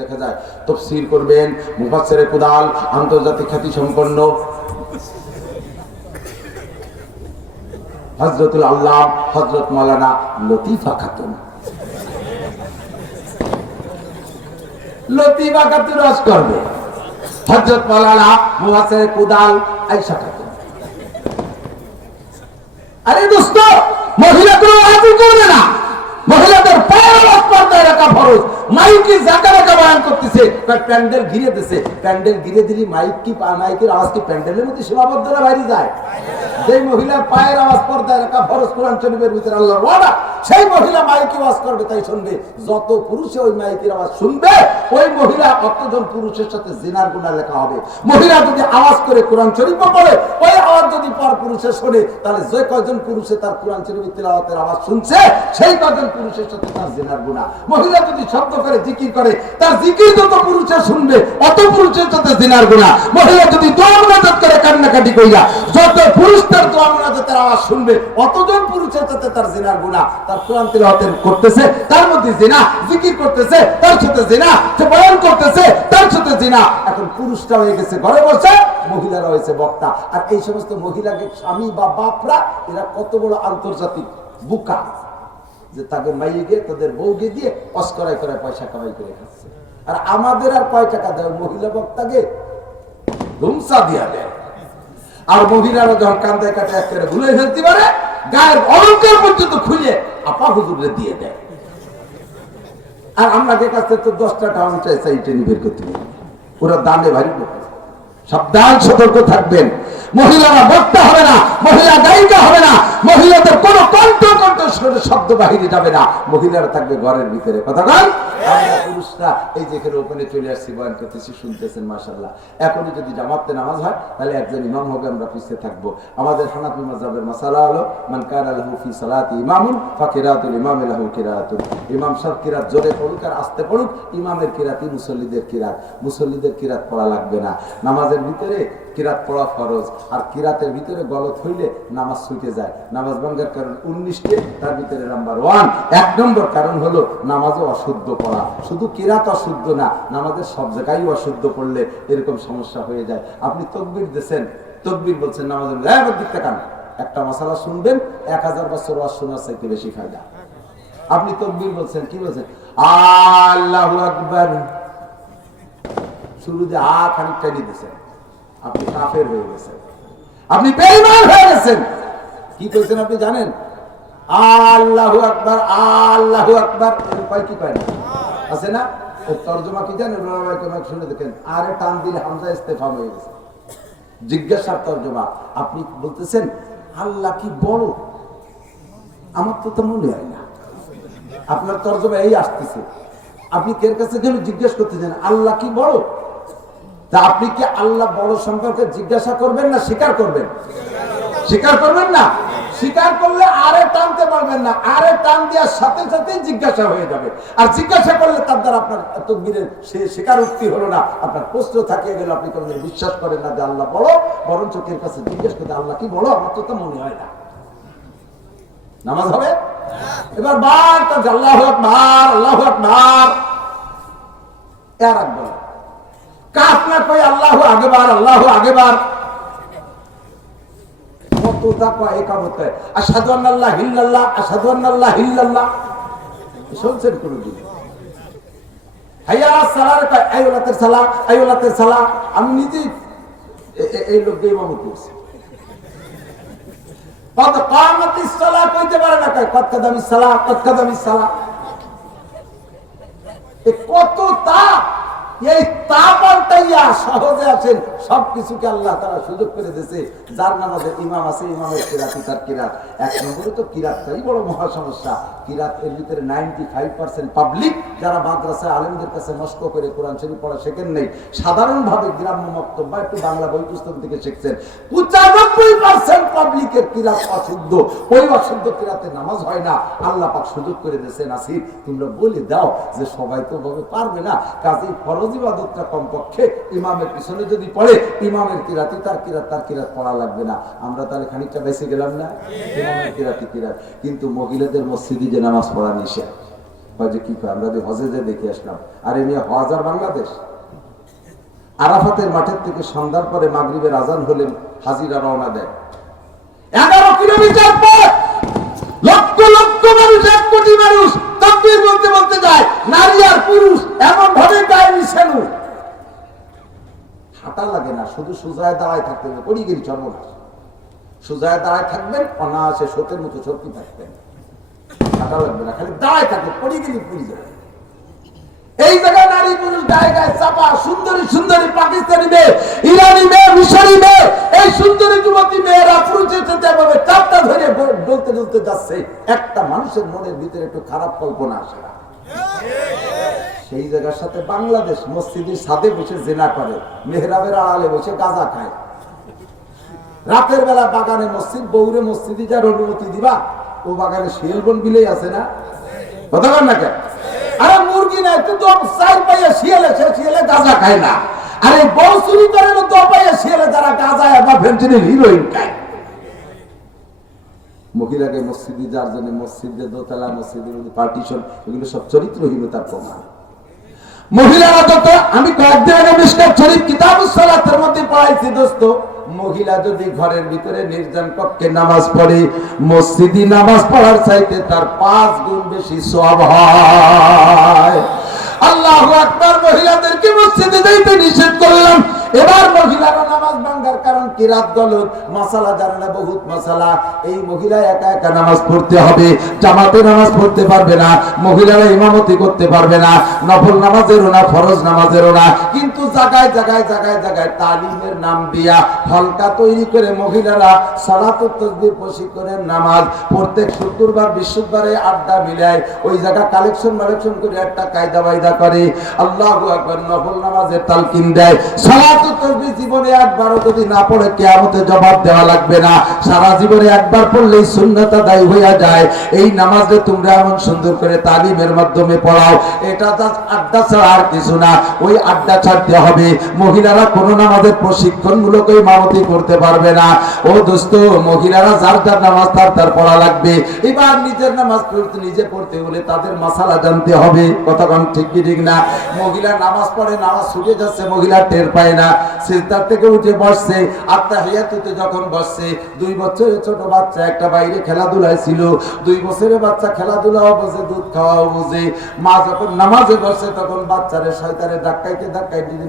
দেখা যায় তাফসীর করবেন মুফাসসিরে কুদাল আন্তর্জাতিক খ্যাতি সম্পন্ন হযরতুল আল্লাহ হযরত মাওলানা লতিফা খাতুন রস করবে হযরত মাওলানা মুফাসসিরে কুদাল আয়েশা খাতুন। আরে দোস্ত, মহিলা কোনো ওয়াজ করবে না, মহিলাদের পায়ের আওয়াজ পর্দায় রাখা ফরজ। মাইকে জায়গা রাখা বয়ান করতেছে, প্যান্ডেল ঘিরে দিছে, প্যান্ডেল ঘিরে দিলি মাইক কি মাইকের আওয়াজ কি প্যান্ডেলের মধ্যে সীমাবদ্ধ না বাইরে যায়? যে মহিলার পায়ের আওয়াজ পর্দায় রাখা ফরজ, কোরআন শরীফের ভিতরে আল্লাহর ওয়াদা, সেই মহিলা মাইকে আওয়াজ করবে তাই শুনবে। যত পুরুষে ওই মাইকের আওয়াজ শুনবে, ওই মহিলা অতজন পুরুষের সাথে জিনার গুনাহ লেখা হবে। মহিলা যদি আওয়াজ করে কোরআন শরীফ পড়ে, ওই আওয়াজ যদি পর পুরুষে শুনে, তাহলে যে কয়জন পুরুষে তার কোরআন শরীফের তিলাওয়াতের আওয়াজ শুনছে, সেই কয়জন পুরুষের সাথে তার জিনার গুনাহ। মহিলা যদি শব্দ করে জিকির করে, তার জিকির যত পুরুষে শুনবে, অত পুরুষের সাথে জিনার গুনাহ। মহিলা যদি দোয়া মুনাজাত করে কান্নাকাটি কইরা, যত পুরুষ তার দোয়া মুনাজাতের আওয়াজ শুনবে, অতজন পুরুষের সাথে তার জিনার গুনাহ। তার কোরআন তিলাওয়াত করতেছে, তার মধ্যে জিনা, জিকির করতেছে, তার সাথে জিনা, সে বয়ান করতেছে, তার সাথে জিনা। এখন পুরুষটা হয়ে গেছে ঘরে বসে, মহিলারা হয়েছে বক্তা। আর এই সমস্ত মহিলাকে স্বামী বা বাপরা, এরা কত বড় আন্তর্জাতিক বুকা যে তাকে মাইয়ে তাদের বউকে দিয়ে অস্করাই করে পয়সা কামাই করে খাচ্ছে। আর আমাদের আর কয় টাকা দেয় মহিলা বক্তাকে? ধুমসা দিয়া দেয়। আর মহিলারা যখন কান্দায় কাটে এক করে ভুলে ফেলতে পারে, গায়ের অলঙ্কার পর্যন্ত খুলে আপা হুজুরে দিয়ে দেয়। আর আমাদের কাছে তো 10টা টাউন চাই ট্রেন বের করতে পারি, ওরা দামে ভারী। সাবধান, সতর্ক থাকবেন। মহিলারা বক্তা হবে না, মহিলা গায়িকা হবে না, মহিলাদের কোনো কণ্ঠ শব্দ বাহিরে যাবে না, মহিলারা থাকবে ঘরের ভিতরে। কথা বল। আমরা পুরুষরা এই যে এখানে ওখানে চলে আসছি, বয়ান করতেছি, শুনতেছেন, মাশাআল্লাহ। এখনই যদি জামাতে নামাজ হয়, তাহলে একজন ইমাম হবে, আমরা পিছিয়ে থাকবো। আমাদের হানাফি মাযহাবের মাসালা হলো, মান কানা লাহু ফি সালাতি ইমামুন ফাকিরাতুল ইমামি লাহু কিরাতুন। ইমাম সাহেব কিরাত জোরে পড়ুক আর আস্তে পড়ুক, ইমামের কিরাতই মুসল্লিদের কিরাত। মুসল্লিদের কিরাত পড়া লাগবে না। নামাজের ভিতরে কিরাত পড়া ফরজ, আর কিরাতের ভিতরে গলত হইলে নামাজ ছুটে যায়। নামাজ ভঙ্গের কারণ 19টি, তার ভিতরে নাম্বার 1, 1 নম্বর কারণ হলো নামাজে অশুদ্ধ পড়া। শুধু কিরাত অশুদ্ধ না, নামাজের সব জায়গায় অশুদ্ধ পড়লে এরকম সমস্যা হয়ে যায়। আপনি তাকবীর দিচ্ছেন, তাকবীর বলছেন, নামাজের দিকটা কান, একটা মাসালা শুনবেন, 1000 বছর ওয়াজ শোনার চাইতে বেশি ফায়দা। আপনি তাকবীর বলছেন, কি বলছেন? আল্লাহু আকবার, শুরুতে খানিকটা দিয়েছেন, আপনি কাফের হয়ে গেছেন, আপনি বেঈমান হয়ে গেছেন। কি কইছেন আপনি জানেন? আল্লাহু আকবার, আল্লাহু আকবার, কয় কি কয় না আছে না? এর তরজমা কি জানেন? ওলামায়ে কেরাম শুনে দেখেন, আরে টান দিলে হামজা ইস্তেফাম হয়ে গেছে। জিজ্ঞাসার তরজমা, আপনি বলতেছেন আল্লাহ কি বড়? আমার তো মনে হয় না। আপনার তরজমা এই আসতেছে, আপনি কের কাছে গেলে জিজ্ঞেস করতেছেন আল্লাহ কি বড়? তা আপনি কি আল্লাহ বড় সম্পর্কে জিজ্ঞাসা করবেন না স্বীকার করবেন? স্বীকার করবেন না? স্বীকার করলে আরে টানতে পারবেন না, আরে টান দেওয়ার সাথে সাথে জিজ্ঞাসা হয়ে যাবে। আর জিজ্ঞাসা করলে তার দ্বারা আপনার তাকবীরের সে স্বীকারোক্তি হলো না, আপনার প্রশ্ন থাকিয়ে গেল। আপনি কোনদিন বিশ্বাস করেন না যে আল্লাহ বড়, বরং চোখের কাছে জিজ্ঞেস করতে আল্লাহ কি বড়? আমার তো মনে হয় না। নামাজ হবে এবার বার আল্লাহু আকবার, আল্লাহু আকবার, এর আকবার কাফ না কই আল্লাহু আগেবার, আল্লাহু আগেবার, কতটা কয় একামত কয় আশহাদু আন্না লা ইলাহা ইল্লাল্লাহ, আশহাদু আন্না লা ইলাহা ইল্লাল্লাহ। শুনছেন কোনদিন? হাইয়া আলাস সালাত কয় আইওয়ালাতের সালাম, আইওয়ালাতের সালাম। আমি নিজে এই লোককে ইমামত করছি। কত কামাতিস সালাত কইতে পারে না, কয় কত কাদামিস সালাত, কত কাদামিস সালাত। এ কত তা, এই তাপালটাইয়া সহজে আছেন। সবকিছুকে আল্লাহ তাআলা সুযোগ করে দিয়েছে। যার নামাজে ইমাম আছে, ইমামের কিরাত তার কিরাত। এক নম্বরে তো কিরাতটাই বড় মহা সমস্যা। কিরাত এর ভিতরে 95% পাবলিক যারা মাদ্রাসা আলেমদের কাছে মস্ক করে কোরআন শরীফ পড়া শেখেন নেই, সাধারণভাবে গ্রাম্য মক্তব বা একটু বাংলা বই পুস্তক থেকে শিখছেন। 95% পাবলিকের কিরাত অশুদ্ধ। ওই অশুদ্ধ কিরাতে নামাজ হয় না। আল্লাহ পাক সুযোগ করে দিয়েছেন, আসির তোমরা বলে দাও যে সবাই তো ভাবে পারবে না, কাজেই ফরজ ইবাদতটা কমপক্ষে ইমামের পিছনে যদি পড়ে, ইমামের কিরাতি তার কিরাত, তার কিরাত পড়া লাগবে না। আমরা তাহলে খানিকটা বেঁচে গেলাম না? ইমামের কিরাতি কিরাত। কিন্তু মহিলাদের মসজিদে যে নামাজ পড়া নিষেধ, যে কি করে আমরা হজে যে দেখে আসলাম, আর এমনি হজ আর বাংলাদেশ। আরাফাতের মাঠের থেকে সন্ধ্যার পরে মাগরিবের আজান হলে হাজিরা রওনা দেয়। 11 কিলোমিটার পথ, লক্ষ লক্ষ মানুষ, 1 কোটি মানুষ তাকবীর বলতে বলতে যায়, নারী আর পুরুষ এমন ভাবে গায়ে মিশানো, হাঁটা লাগে না, শুধু সোজায় দাঁড়ায় থাকতে হবে। পড়ি গেলি সর্বনাশ, সোজায় দাঁড়ায় থাকবেন, অনায়াসে সতের মতো শক্তি থাকবেন, হাঁটা লাগবে না, খালি দাঁড়ায় থাকবে, পড়ি গেলি পড়ি যাবে। এই জায়গায় নারী পুরুষ গায়ে গায়ে চাপা, সুন্দরী সুন্দরী পাকিস্তানি মেয়ে, ইরানি মেয়ে, মিশরি মেয়ে, এই সুন্দরী যুবতী মেয়েরা পুরুষের সাথে এভাবে চাপটা ধরে ডলতে ডলতে যাচ্ছে। একটা মানুষের মনের ভিতরে একটু খারাপ কল্পনা আসে না। সেই জায়গার সাথে বাংলাদেশ মসজিদের ছাদে বসে জেনা করে, মেহরাবের আড়ালে বসে গাঁজা খায়, রাতের বেলা বাগানে মসজিদ, বৌরে মসজিদে যার অনুমতি দিবা, ও বাগানে শিয়ালবন বিলেই আছে না, কথা বল না কেন? আরে মুরগি নাই তো চার পাইয়া শিয়ালে, সে শিয়ালে গাঁজা খায় না। আরে বউ চুরি করে তো পাইয়া শিয়ালে যারা গাঁজা বা ফেন্সিডিল হিরোইন খায়। মহিলাকে মসজিদে যার জন্য মসজিদে দোতলা, মসজিদের পার্টিশন, এগুলো সব চরিত্রহীনতার প্রমাণ। মহিলারা যত, আমি কয়েকদিন আগে মিশকাত শরীফ কিতাবুস সালাতের মধ্যে পড়াইছি দোস্ত, মহিলা যদি ঘরের ভিতরে নির্জন কক্ষে নামাজ পড়ে, মসজিদি নামাজ পড়ার চাইতে তার 5 গুণ বেশি সওয়াব হয়। আল্লাহু আকবার। মহিলাদেরকে মসজিদে যাইতে নিষেধ করলাম। এবার মহিলারা নামাজ ভাঙার কারণ কি? রাত গলত, মাসালা জানে না, বহুত মাসালা। এই মহিলা একা একা নামাজ পড়তে হবে, জামাতে নামাজ পড়তে পারবে না, মহিলারা ইমামতি করতে পারবে না, নফল নামাজেরও না, ফরজ নামাজেরও না। কিন্তু জায়গায় জায়গায় জায়গায় জায়গায় তালিমের নাম দিয়া হলকা তৈরি করে মহিলারা সালাতুত তাসবিহ প্রশিক্ষণের নামাজ প্রত্যেক শুক্রবার বৃহস্পতিবারে আড্ডা মিলায়, ওই জায়গা কালেকশন করে একটা কায়দা বাইদা করে। আল্লাহু আকবার। নফল নামাজের তালকিন দেয়। সালাতুত তাসবিহ জীবনে একবারও যদি না পড়ে কিয়ামতে জবাব দেওয়া লাগবে না, সারা জীবনে একবার পড়লেই সুন্নাত আদায় হয়ে যায়। এই নামাজে তোমরা এমন সুন্দর করে তালিমের মাধ্যমে পড়াও, এটা জাস্ট আড্ডা ছাড়া আর কিছু না। ওই আড্ডা ছাড়তে হবে। মহিলারা কোন নামাজের প্রশিক্ষণমূলক ইমামতি করতে পারবে না। ও দোস্ত, মহিলারা যার যার নামাজ তার পড়া লাগবে। এবার নিজের নামাজ নিজে পড়তে হলে তাদের মাসালা জানতে হবে। কথা কোন ঠিক কি ঠিক না? মহিলা নামাজ পড়ে, নামাজ ছুটে যাচ্ছে, মহিলা টের পায় না, সিজদা থেকে উঠে বসছে, আত্তাহিয়াতুতে যখন বসছে, 2 বছরের ছোট বাচ্চা একটা বাইরে খেলাধুলায় ছিল, 2 বছরের বাচ্চা খেলাধুলাও বোঝে, দুধ খাওয়াও বোঝে। মা যখন নামাজে বসে তখন বাচ্চারে শয়তানে ধাক্কাইতে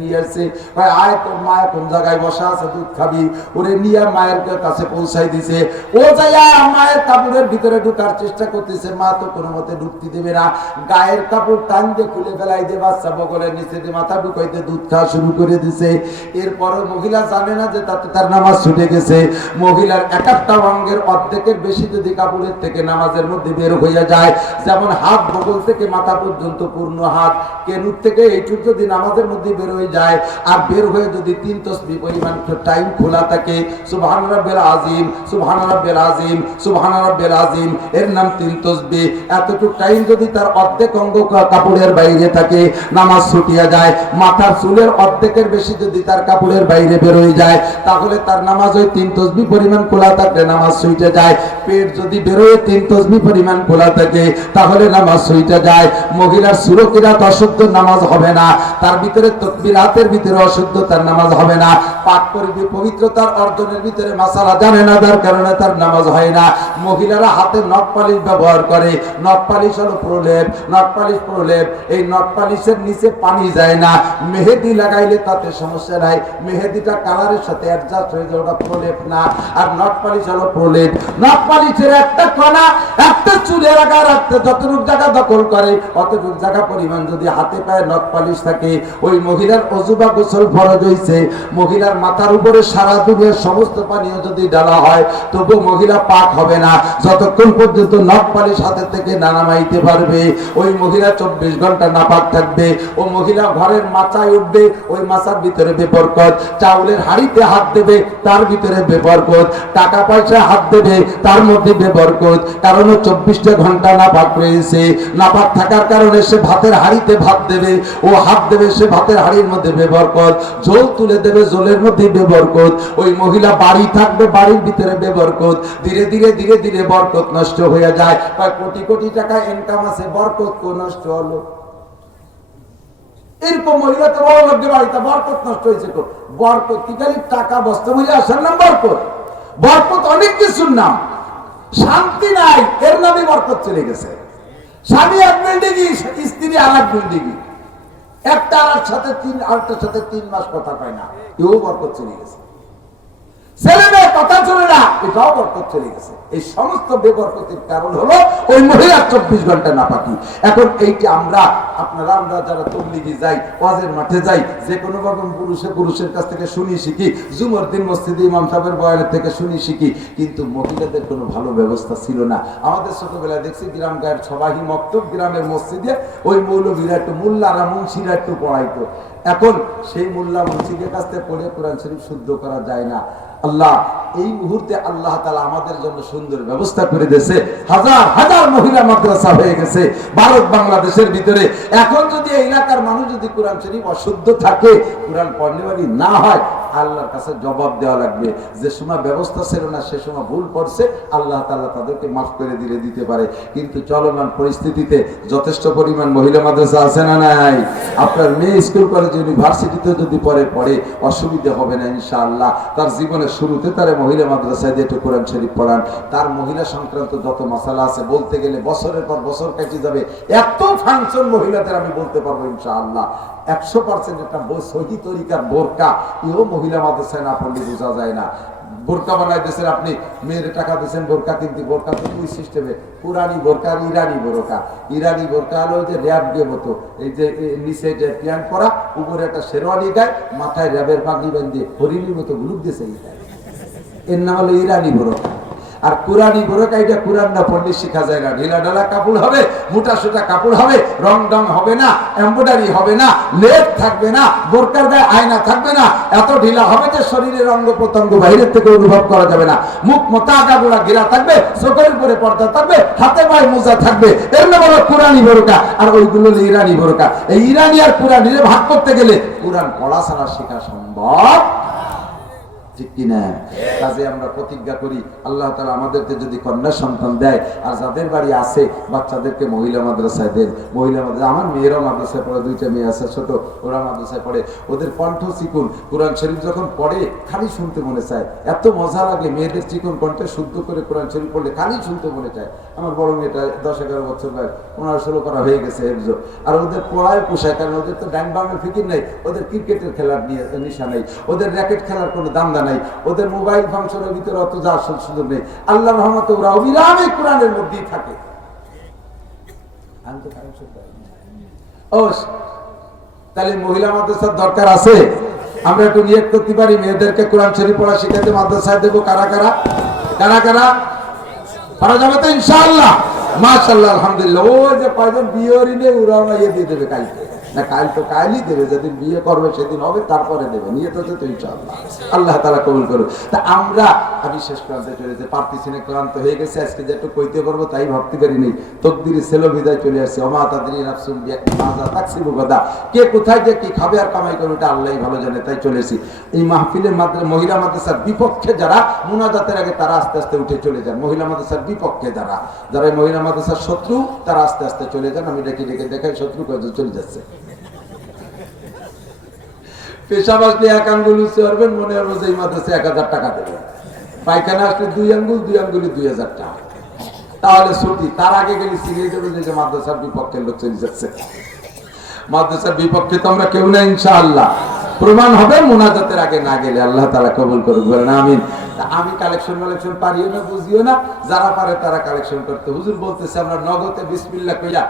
নিয়ে আসছে, ভাই আয় তোর মা কোন জায়গায় বসা আছে, দুধ খাবি। ওরে নিয়ে মায়ের কাছে পৌঁছাই দিছে। ও যাইয়া মায়ের কাপড়ের ভিতরে ঢুকার চেষ্টা করতেছে, মা তো কোনো মতে ঢুকতে দেবে না, গায়ের কাপড় টান দিয়ে খুলে ফেলাই দিয়ে বাচ্চা বগলের নিচে দিয়ে মাথা ঢুকাইতে দুধ খাওয়া শুরু করে দিছে। এরপরও মহিলা জানে না যে তাতে তার নামাজ ছুটে গেছে। মহিলার এক একটা অঙ্গের অর্ধেকের বেশি যদি কাপড়ের থেকে নামাজের মধ্যে বের হয়ে যায়, যেমন হাত বগল থেকে মাথা পর্যন্ত পূর্ণ হাত, কেনুর থেকে এইটুক যদি নামাজের মধ্যে বের হয়ে যায়, আর বের হয়ে যদি 3 তাসবিহ পরিমাণ টাইম খোলা থাকে, সুবহান রাব্বিল আযীম, সুবহান রাব্বিল আযীম, সুবহান রাব্বিল আযীম, এর নাম 3 তাসবিহ। এতটুক টাইম যদি তার অর্ধেক অঙ্গ কাপড়ের বাইরে থাকে, নামাজ ছুটিয়া যায়। মাথার চুলের অর্ধেকের বেশি যদি তার কাপড়ের বাইরে বের হয়ে যায়, তাহলে তার নামাজ ওই 3 তাসবিহ পরিমাণ খোলা থাকলে নামাজ ছুটে যায়। পেট যদি বের হয়ে 3 তাসবিহ পরিমাণ খোলা থাকে, তাহলে নামাজ ছুটে যায়। মহিলার সূরা কিরাত অশুদ্ধ, নামাজ হবে না। তার ভিতরে তাকবীরাতের ভিতরে অশুদ্ধ, তার নামাজ হবে না। পাক করবে পবিত্রতার অর্জনের ভিতরে মাসালা জানে না, যার কারণে তার নামাজ হয় না। মহিলারা হাতে নখ পালিশ ব্যবহার করে। নখ পালিশ হলো প্রলেপ, নখ পালিশ প্রলেপ। এই নখ পালিশের নিচে পানি যায় না। মেহেদি লাগাইলে তাতে সমস্যা নাই, মেহেদিটা কালারের সাথে অ্যাডজাস্ট হয়ে যায়, ওটা প্রলেপ না। আর নখ পালিশ হলো প্রলেপ। নখ পালিশের একটা কণা একটা চুলের আগা রাখতে যতটুক জায়গা দখল করে, অতটুক জায়গা পরিমাণ যদি হাতে পায়ে নখ পালিশ থাকে, ওই মহিলার ওযু বা গোসল ফরজ হইছে। মহিলার মাথার উপরে সারা দুনিয়ার সমস্ত পানিও যদি ডালা হয়, তবু মহিলা পাক হবে না যতক্ষণ পর্যন্ত নখ পালিশ হাতে থেকে না নামাইতে পারবে। ওই মহিলা 24 ঘন্টা নাপাক থাকবে। ও মহিলা ঘরের মাচায় উঠবে, ওই মাচার ভিতরে বেবরকত। চাউলের হাড়িতে হাত দেবে, দেবে তার ভিতরে বেবরকত, টাকা পয়সা হাত দেবে তার মধ্যে বেবরকত। কারণ 24টা ঘন্টা নাপাক রয়েছে, নাপাক থাকার কারণে সে ভাতের হাঁড়িতে ভাত দেবে, ও হাত দেবে সে ভাতের হাঁড়ির মধ্যে বেবরকত, জল তুলে দেবে জলের মধ্যে বেবরকত। ওই মহিলা বাড়ি থাকবে, বাড়ির ভিতরে বেবরকত। ধীরে ধীরে ধীরে ধীরে বরকত নষ্ট হয়ে যায়। কোটি কোটি টাকা ইনকাম আছে, বরকত কো নষ্ট হলো। এরকম মহিলা তো বড় লোকের বাড়িতে বরকত নষ্ট হয়েছে। বরকত কি খালি টাকা বস্তা বলে আসার নাম বরকত? বরকত অনেক কিছুর নাম। শান্তি নাই, এর নামে বরকত চলে গেছে। স্বামী এক বিল্ডিং, স্ত্রী আর এক বিল্ডিং, একটা আর সাথে আরেকটার সাথে 3 মাস কথা পায় না, এও বরকত চলে গেছে। ছেলে মেয়ে কথা চলে না, এটাও বরকত চলে গেছে। এই সমস্ত বেবরকতের কারণ হলো ওই মহিলা 24 ঘন্টা নাপাকি। এখন এইটা আমরা যারা তবলিগি যাই, ওয়াজের মাঠে যাই, যে কোনো রকম পুরুষের কাছ থেকে শুনি শিখি, জুমার দিন মসজিদে ইমাম সাহেবের বয়ানের থেকে শুনি শিখি, কিন্তু মহিলাদের কোনো ভালো ব্যবস্থা ছিল না। আমাদের ছোটবেলায় দেখছি গ্রাম গায়ের সবাই মক্তব, গ্রামের মসজিদে ওই মৌলভীরা একটু মোল্লারা মুন্সিরা একটু পড়াইতো। এখন সেই মোল্লা মুন্সিদের কাছ থেকে পড়ে কোরআন শরীফ শুদ্ধ করা যায় না। আল্লাহ এই মুহূর্তে আল্লাহ তাআলা আমাদের জন্য সুন্দর ব্যবস্থা করে দিয়েছে। হাজার হাজার মহিলা মাদ্রাসা হয়ে গেছে ভারত বাংলাদেশের ভিতরে। এখন যদি এই এলাকার মানুষ যদি কোরআন শরীফ অশুদ্ধ থাকে, কোরআন পড়নেওয়ালি না হয়, আল্লাহর কাছে জবাব দেওয়া লাগবে। যে সময় ব্যবস্থা ছিল না, সে সময় ভুল পড়ছে, আল্লাহ তাআলা তাদেরকে মাফ করে দিতে পারে। কিন্তু চলমান পরিস্থিতিতে যথেষ্ট পরিমাণ মহিলা মাদ্রাসা আছে না নাই? আপনার মেয়ে স্কুল কলেজ ইউনিভার্সিটিতে যদি পড়ে অসুবিধা হবে না ইনশাআল্লাহ। তার জীবনের শুরুতে তার মহিলা মাদ্রাসায় দিয়ে একটু কোরআন শরীফ পড়ান। তার মহিলা সংক্রান্ত যত মাসালা আছে বলতে গেলে বছরের পর বছর কেটে যাবে। এত ফাংশন মহিলাদের আমি বলতে পারবো ইনশাআল্লাহ। 100% একটা সহি তরিকার বোরকা, এও মহিলা মাদ্রাসায় না পড়লে বোঝা যায় না। বোরকা বানাই দিয়েছেন আপনি, মেয়ের টাকা দিয়েছেন বোরকা কিনতে, বোরকা তো দুই সিস্টেমে, পুরানি বোরকা আর ইরানি বোরকা। ইরানি বোরকা হলো যে র্যাব দিয়ে মতো, এই যে নিচে যে প্যান্ট পরা, উপরে একটা শেরওয়ানি গায়ে, মাথায় র্যাবের পাগড়ি বাঁধিয়ে হরিণীর মতো গ্লুক দিয়েছে, এর নাম হলো ইরানি বোরকা। আর কুরানি বোরকা, এটা কুরআন না পড়লে শেখা যায় না। ঢিলা ঢালা কাপড় হবে, মোটা সোটা কাপড় হবে, রং ডং হবে না, এমব্রয়ডারি হবে না, লেপ থাকবে না, বোরকার গায়ে আয়না থাকবে না, এত ঢিলা হবে যে শরীরের অঙ্গ প্রত্যঙ্গ বাইরের থেকে অনুভব করা যাবে না, মুখ মোটা গোড়া ঘেরা থাকবে, চোখের উপরে পর্দা থাকবে, হাতে পায়ে মোজা থাকবে, এর নাম হলো কুরানি বোরকা। আর ওইগুলো হলো ইরানি বোরকা। এই ইরানি আর কুরানিরে ভাগ করতে গেলে কোরআন পড়া ছাড়া শেখা সম্ভব, ঠিক কিনা? কাজে আমরা প্রতিজ্ঞা করি, আল্লাহ তাআলা আমাদেরকে যদি কন্যা সন্তান দেয়, আর যাদের বাড়ি আছে বাচ্চাদেরকে মহিলা মাদ্রাসায় দেন। মহিলা মাদ্রাসা, আমার মেয়েরাও মাদ্রাসায় পড়ে, 2টা মেয়ে আছে ছোট, ওরা মাদ্রাসায় পড়ে। ওদের কণ্ঠ চিকুন, কোরআন শরীফ যখন পড়ে খালি শুনতে মনে চায়, এত মজা লাগে। মেয়েদের চিকুন কণ্ঠে শুদ্ধ করে কোরআন শরীফ পড়লে খালি শুনতে মনে চায়। আমার বড় মেয়েটা 10-11 বছর বয়স, 15-16 করা হয়ে গেছে হেফজ। আর ওদের পড়ায় পোষায়, কারণ ওদের তো ডাইন বামের ফিকির নেই, ওদের ক্রিকেটের খেলার নিশা নেই, ওদের র্যাকেট খেলার কোনো দান্দা নাই, ওদের মোবাইল ফাংশনের ভিতরে অত যাওয়ার সুযোগ নেই। আল্লাহর রহমতে ওরা অবিরামে কোরআনের মধ্যেই থাকে। তাহলে মহিলা মাদ্রাসার দরকার আছে। আমরা একটু নিয়ত করতে পারি, মেয়েদেরকে কোরআন শরীফ পড়া শিখাতে মাদ্রাসায় দেবো। কারা কারা পারা যাবে তো ইনশাআল্লাহ? মাশাআল্লাহ, আলহামদুলিল্লাহ। ওই যে কয়জন বিয়ে হরিনে ওরা দিয়ে দেবে কালকে না, কাল তো কালই দেবে, যেদিন বিয়ে করবে সেদিন হবে, তারপরে দেবে। নিয়ে তো ইনশাআল্লাহ আল্লাহ তাআলা কবুল করুক। তা আমি শেষ প্রান্তে চলেছে, পারতেছি না, ক্লান্ত হয়ে গেছে। আজকে যে একটু কইতে পারবো তাই ভাবতে পারিনি। তকদিরে ছেলে বিদায় চলে আসছে। ওমা তাদরি নাফসুম বিমা তাকসিবু গাদা, কে কোথায় যে কি খাবে আর কামাই করবে এটা আল্লাহই ভালো জানে। তাই চলেছি। এই মাহফিলের মহিলা মাদ্রাসার বিপক্ষে যারা মুনাজাতের আগে, তারা আস্তে আস্তে উঠে চলে যান। মহিলা মাদ্রাসার বিপক্ষে যারা এই মহিলা মাদ্রাসার শত্রু, তারা আস্তে আস্তে চলে যান। আমি ডেকে দেখাই শত্রু কয়জন চলে যাচ্ছে। পেশাব আসলে 1 আঙ্গুল উঁচু করবেন, মনে হবে যে এই মাদ্রাসায় 1000 টাকা দেবেন। পায়খানা আসলে 2 আঙ্গুলে 2000 টাকা, তাহলে ছুটি। তার আগে গেলে সিরিয়ে দেবে যে মাদ্রাসার বিপক্ষে লোক চলে যাচ্ছে। মাদ্রাসার বিপক্ষে তো আমরা কেউ না ইনশাআল্লাহ। প্রমাণ হবে মুনাজাতের আগে না গেলে। আল্লাহ তাআলা কবুল করুক, বলেন আমিন। আমি কালেকশন পারিও না, বুঝিও না, যারা পারে তারা কালেকশন করতে। হুজুর বলতেছে আমরা নগদে বিসমিল্লাহ কইয়া